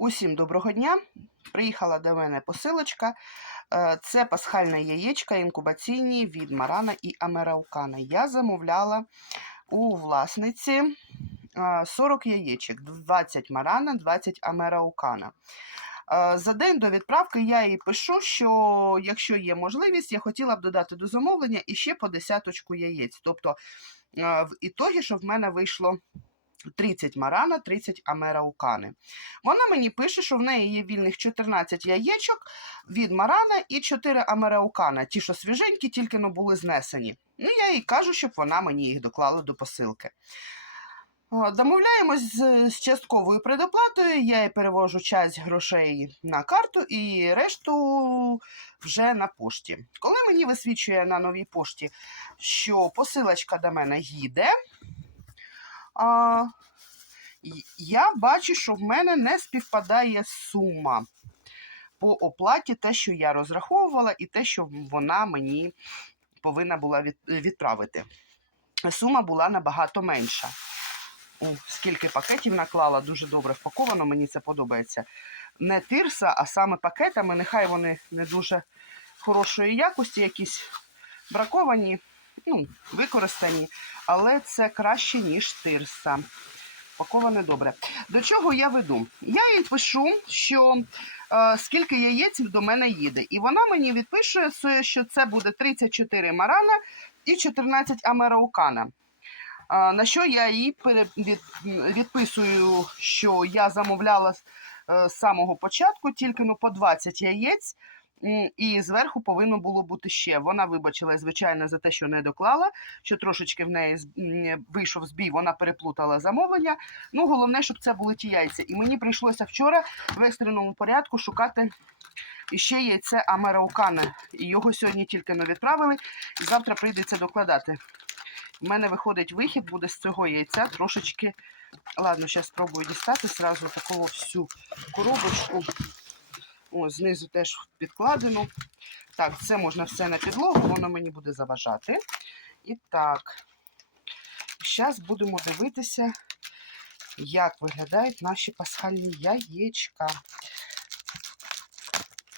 Усім доброго дня! Приїхала до мене посилочка. Е, Це пасхальне яєчка інкубаційні від Марана і Амераукана. Я замовляла у власниці е, 40 яєчок, 20 Марана, 20 Амераукана. Е, За день до відправки я їй пишу, що якщо є можливість, я хотіла б додати до замовлення іще по десяточку яєць. Тобто, е, в ітогі, що в мене вийшло 30 марана, 30 амераукани. Вона мені пише, що в неї є вільних 14 яєчок від марана і 4 амераукана. Ті, що свіженькі, тільки но були знесені. Ну, я їй кажу, щоб вона мені їх доклала до посилки. Домовляємось з, з частковою предоплатою. Я їй перевожу часть грошей на карту і решту вже на пошті. Коли мені висвічує на новій пошті, що посилочка до мене їде, а, я бачу, що в мене не співпадає сума по оплаті, те, що я розраховувала, і те, що вона мені повинна була відправити. Сума була набагато менша. О, скільки пакетів наклала, дуже добре впаковано, мені це подобається. Не тирса, а саме пакетами. Нехай вони не дуже хорошої якості, якісь браковані, ну, використані, але це краще, ніж тирса. Паковане добре. До чого я веду? Я їй пишу, що е, скільки яєць до мене їде. І вона мені відпише, що це буде 34 марана і 14 амераукана. А, На що я їй пере- від, відписую, що я замовляла з- е, самого початку тільки ну, по 20 яєць, і зверху повинно було бути ще. Вона вибачила, звичайно, за те, що не доклала, що трошечки в неї вийшов збій, вона переплутала замовлення. Ну, головне, щоб це були ті яйця. І мені прийшлося вчора в екстреному порядку шукати іще яйце Амераукана. І його сьогодні тільки не відправили, завтра прийдеться докладати. У мене виходить вихід, буде з цього яйця трошечки. Ладно, зараз спробую дістати зразу таку всю коробочку. О, знизу теж підкладено. Так, це можна все на підлогу, воно мені буде заважати. І так, зараз будемо дивитися, як виглядають наші пасхальні яєчка.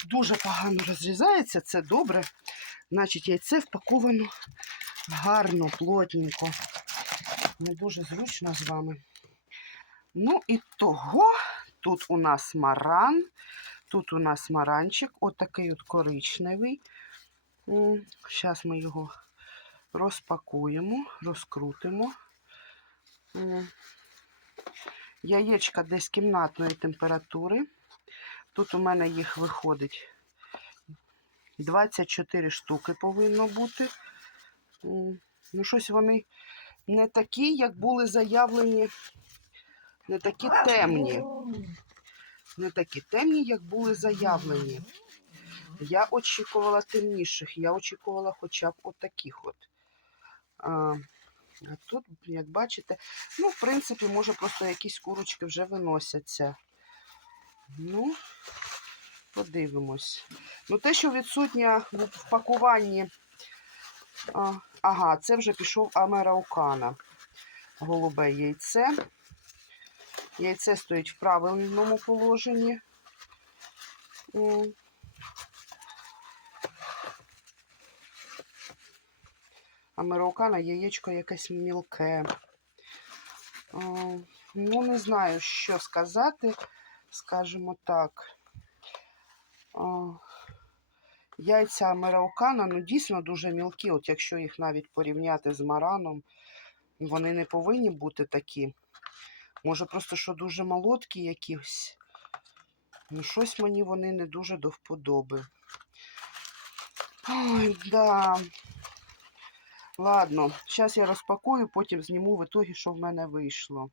Дуже погано розрізається, це добре. Значить, яйце впаковано гарно, плотненько. Не дуже зручно з вами. Ну і того, тут у нас маран, тут у нас маранчик, отакий от коричневий. Зараз ми його розпакуємо, розкрутимо. Яєчка десь кімнатної температури. Тут у мене їх виходить 24 штуки повинно бути. Ну, щось вони не такі, як були заявлені, не такі темні. Не такі темні, як були заявлені. Я очікувала темніших, я очікувала хоча б отаких от. А, а тут, як бачите, ну, в принципі, може, просто якісь курочки вже виносяться. Ну, подивимось. Ну, те, що відсутнє в в пакуванні. А, ага, це вже пішов Амераукана. Голубе яйце. Яйце стоїть в правильному положенні. М. Американа яєчко якесь мілке. Ну, не знаю, що сказати, скажімо так. Яйця американа, ну, дійсно дуже мілкі. От якщо їх навіть порівняти з мараном, вони не повинні бути такі. Може, просто що дуже молодкі якісь. Ну, щось мені вони не дуже до вподоби. Ой, да. Ладно, зараз я розпакую, потім зніму в ітогі, що в мене вийшло.